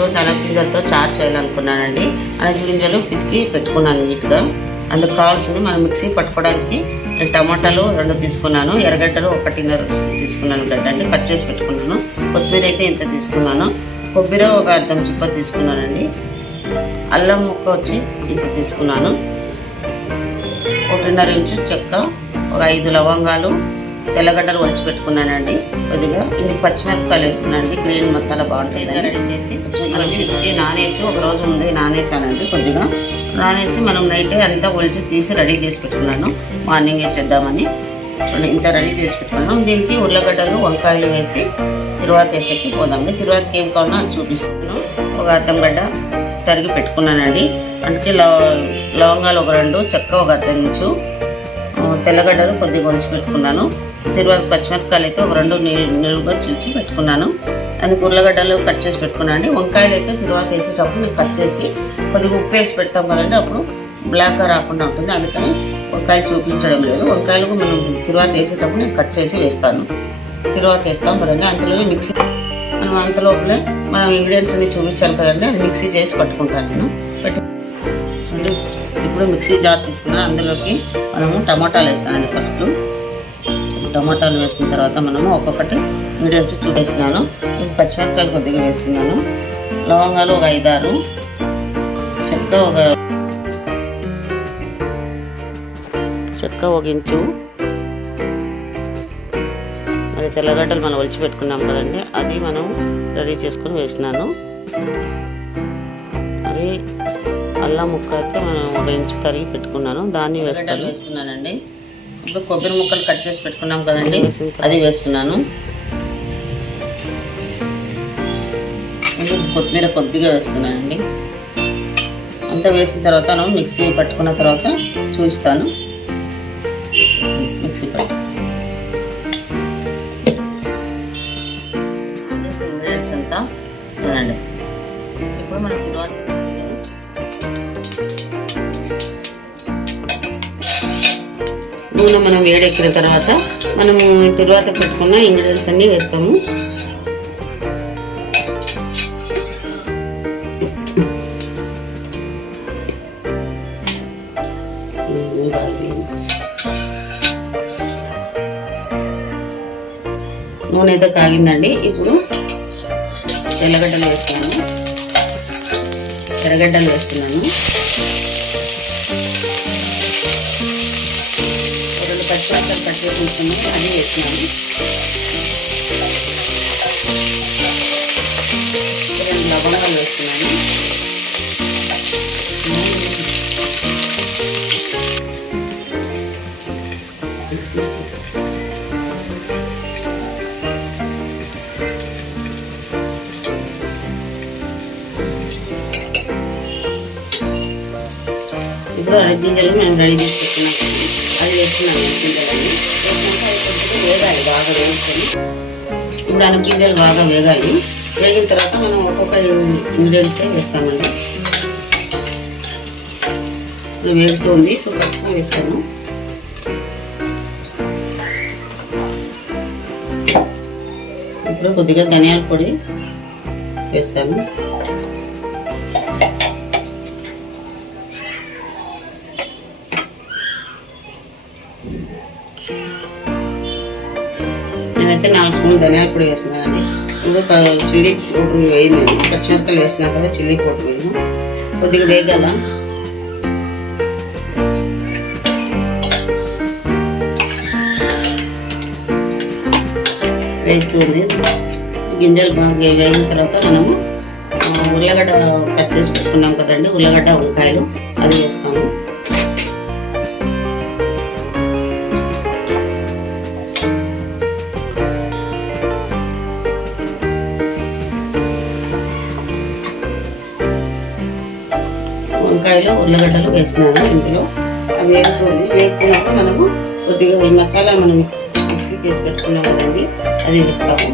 ఈరోజు అనపగింజలతో చారు చేయాలనుకున్నానండి. అనపగింజలు పితికి పెట్టుకున్నాను నీట్గా. అందుకు కావాల్సింది మనం మిక్సీ పట్టుకోవడానికి టమాటాలు 2 తీసుకున్నాను, ఎర్రగడ్డలు 1.5 తీసుకున్నాను, గడ్డండి కట్ చేసి పెట్టుకున్నాను. కొత్తిమీర అయితే ఇంత తీసుకున్నాను, కొబ్బరి ఒక అర్ధం చుప్ప తీసుకున్నానండి, అల్లం ముక్క వచ్చి ఇంత తీసుకున్నాను, 1.5 ఇంచు చెక్క, ఒక 5 లవంగాలు, తెల్లగడ్డలు ఒలిచి పెట్టుకున్నానండి. కొద్దిగా ఇందుకు పచ్చిమిరపకాయలు వేస్తున్నానండి, గ్రీన్ మసాలా బాగుంటుంది. రెడీ చేసి పచ్చిమిరపకాయలు నానేసి ఒక రోజు ముందే నానేసానండి. కొద్దిగా నానేసి మనం నైటే అంతా ఒలిచి తీసి రెడీ చేసి పెట్టుకున్నాను, మార్నింగే చేద్దామని. ఇంత రెడీ చేసి పెట్టుకున్నాను. దీనికి ఉర్లగడ్డలు వంకాయలు వేసి తిరువాత వేసేకి పోదామండి. తిరువాతకి ఏం కావాలో అది చూపిస్తాను. ఒక అర్ధం గడ్డ తరిగి పెట్టుకున్నానండి. అంటే లవంగాలు ఒక 2, చెక్క ఒక అర్ధం ఇంచు, తెల్లగడ్డలు కొద్దిగా ఒలిచి పెట్టుకున్నాను. తిరువాత పచ్చిమిరపకాయలు అయితే ఒక 2 నిలువుగా చీల్చి పెట్టుకున్నాను. అందుకు ఉర్లగడ్డలు కట్ చేసి పెట్టుకున్నాను. వంకాయలు అయితే తిరువాత వేసేటప్పుడు నేను కట్ చేసి కొద్దిగా ఉప్పు వేసి పెడతాం కదండి, అప్పుడు బ్లాక్గా రాకుండా ఉంటుంది. అందుకని వంకాయలు చూపించడం లేదు. వంకాయలకు మనం తిరువాత వేసేటప్పుడు నేను కట్ చేసి వేస్తాను. తిరువాత వేస్తాం కదండి, అంతలోనే మిక్సీ మనం అంతలోపలే మనం ఇంగ్రీడియంట్స్ అన్ని చూపించాలి కదండి, అది మిక్సీ చేసి పట్టుకుంటాను నేను. ఇప్పుడు మిక్సీ జార్ తీసుకున్నాను. అందులోకి మనము టమాటాలు వేస్తానండి. ఫస్ట్ టమాటాలు వేసిన తర్వాత మనము ఒక్కొక్కటి ఇంగ్రీడియంట్స్ చూపిస్తున్నాను. పచ్చిమిరపకాయలు కొద్దిగా వేస్తున్నాను, లవంగాలు ఒక 5-6, చెక్క ఒక ఇంచు, మరి తెల్లగడ్డలు మనం ఒలిచి పెట్టుకున్నాం కదండి, అది మనం రెడీ చేసుకొని వేసినాను. మరి అల్లం ముక్క అయితే మనం 1 ఇంచు తరిగి పెట్టుకున్నాను, దాన్ని వేస్తున్నానండి. ఇప్పుడు కొబ్బరి ముక్కలు కట్ చేసి పెట్టుకున్నాం కదండి, అది వేస్తున్నాను. కొత్తిమీర కొద్దిగా వేస్తున్నానండి. అంతా వేసిన తర్వాత మనం మిక్సీ పట్టుకున్న తర్వాత చూపిస్తాను. మిక్సీ పట్టు ఇంగ్రీడియంట్స్ అంతా చూడండి. ఇప్పుడు మనం తిరువాత నూనె మనం వేడెక్కిన తర్వాత మనము తిరువాత పెట్టుకున్న ఇంగ్రీడియంట్స్ అన్నీ వేస్తాము. నూనె అయితే కాగిందండి. ఇప్పుడు తెల్లగడ్డలు వేస్తున్నాను, ఎర్రగడ్డలు వేస్తున్నాను, 2 పచ్చిమిరపకాయలు కట్ చేసి ఉంచుకున్నాను, అది వేస్తున్నాను, 2 లవంగాలు వేస్తున్నాను, ఇప్పుడు అనపగింజలు మేము రెడీ చేసి పెట్టుకున్నాం, అది వేస్తున్నాను. అనపగింజలన్నీ వేసినాక అది కొద్దిగా వేగాలి, బాగా వేసుకొని. ఇప్పుడు అనపగింజలు బాగా వేగాలి. వేగిన తర్వాత మనం ఒక్కొక్క ఇంగ్రీడియంట్స్ వేస్తామండి. ఇప్పుడు వేగుతుంది, ఇప్పుడు పసుపు వేస్తాను, ఇప్పుడు కొద్దిగా ధనియాల పొడి వేస్తాను, నేనైతే 4 స్పూన్లు ధనియాల పొడి వేస్తున్నానండి. ఇప్పుడు చిల్లీ పౌడర్ వేయను, పచ్చిమిరపకాయలు వేసినా కదా చిల్లీ పౌడర్ వేయను. కొద్దిగా వేగాల, వేగుతుంది. గింజలు బాగా వేగిన తర్వాత మనము ఉర్లగడ్డ కట్ చేసి పెట్టుకున్నాం కదండి, ఉర్లగడ్డ వంకాయలు అది వేస్తాము. వంకాయలు ఉర్లగడ్డలు వేస్తున్నాను ఇందులో. అవి వేగుతుంది. వేగుతున్నప్పుడు మనము కొద్దిగా ఈ మసాలా మనం మిక్సీ చేసి పెట్టుకున్నాం కదండి, అది వేస్తాము.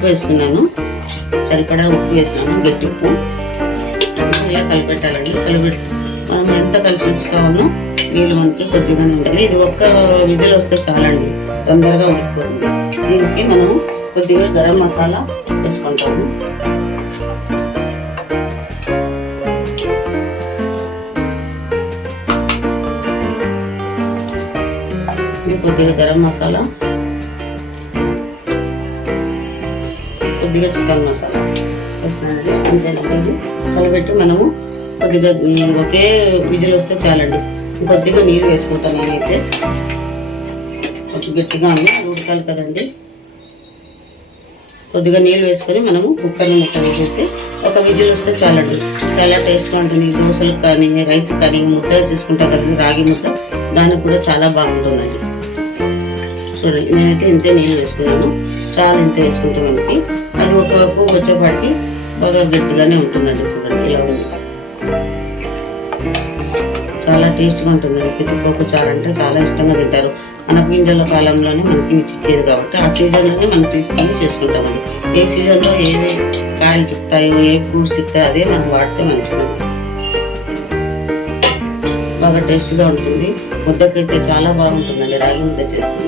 ఉప్పు వేస్తున్నాను, సరిపడా ఉప్పు వేసినాను, గట్టి ఉప్పు. ఇలా కలిపెట్టాలండి. కలిపెట్టి మనం ఎంత కలిసి కావాలో నీళ్ళు మనకి కొద్దిగానే ఉండాలి. ఇది ఒక్క విజిల్ వస్తే చాలండి, తొందరగా ఉడికిపోతుంది. దీనికి మనం కొద్దిగా గరం మసాలా వేసుకుంటాము. కొద్దిగా గరం మసాలా, కొద్దిగా చికెన్ మసాలా వేస్తానండి. అంతేనండి. ఇది కలిపెట్టి మనము కొద్దిగా ఒకే విజిల్ వస్తే చాలండి. కొద్దిగా నీళ్ళు వేసుకుంటాను నేనైతే, కొంచెం గట్టిగా ఉంది, ఉడకాలి కదండి. కొద్దిగా నీళ్ళు వేసుకొని మనము కుక్కర్ని ముక్క వేసేసి ఒక విజిల్ వస్తే చాలండి. చాలా టేస్ట్గా ఉంటుంది. దోశలకు కానీ రైస్ కానీ ముద్ద చేసుకుంటా కదండి, రాగి ముద్ద, దానికి కూడా చాలా బాగుంటుందండి. చూడండి, నేనైతే ఇంతే నీళ్ళు వేసుకున్నాను, చాలా ఇంత వేసుకుంటే మనకి అది ఒకవైపు వచ్చేపాటికి బాగా గట్టిగానే ఉంటుందండి. చూడండి, ఇలా ఉంది, చాలా టేస్ట్గా ఉంటుందండి. పప్పు చారు అంటే చాలా ఇష్టంగా తింటారు. మన గింజల కాలంలోనే మనకి చిక్కేది కాబట్టి ఆ సీజన్లోనే మనం తీసుకొని చేసుకుంటామండి. ఏ సీజన్లో ఏవి కాయలు చిక్కుతాయో, ఏ ఫ్రూట్స్ చిక్కుతాయో అదే మనం వాడితే మంచిదండి. బాగా టేస్ట్గా ఉంటుంది. ముద్దకైతే చాలా బాగుంటుందండి రాగి ముద్ద చేసుకుంటే.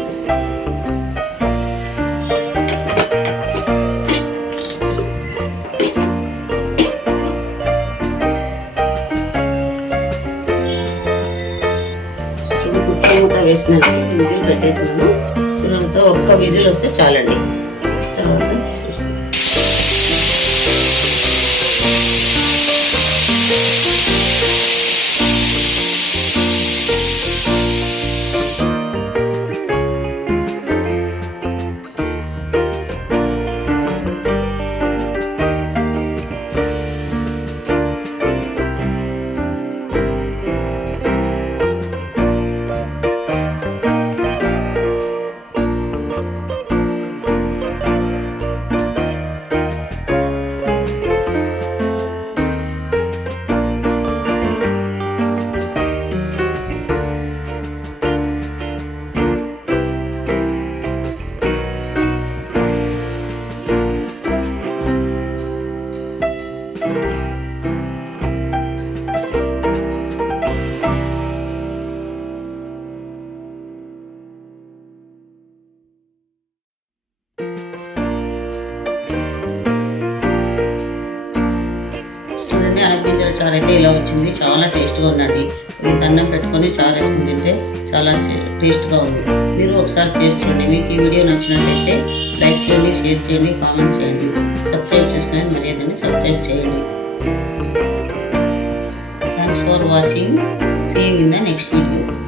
మూత వేసినట్టు విజిల్ పెట్టేసినాను. తర్వాత ఒక్క విజిల్ వస్తే చాలండి. తర్వాత అనపించిన చారు అయితే ఇలా వచ్చింది. చాలా టేస్ట్గా ఉందండి. ఇది అన్నం పెట్టుకొని చారు వేసుకుని తింటే చాలా టేస్ట్గా ఉంది. మీరు ఒకసారి చేసి చూడండి. మీకు ఈ వీడియో నచ్చినట్లయితే లైక్ చేయండి, షేర్ చేయండి, కామెంట్ చేయండి. సబ్స్క్రైబ్ చేసుకునేది మర్యాదండి, సబ్స్క్రైబ్ చేయండి. Thanks for watching. See you in the next video.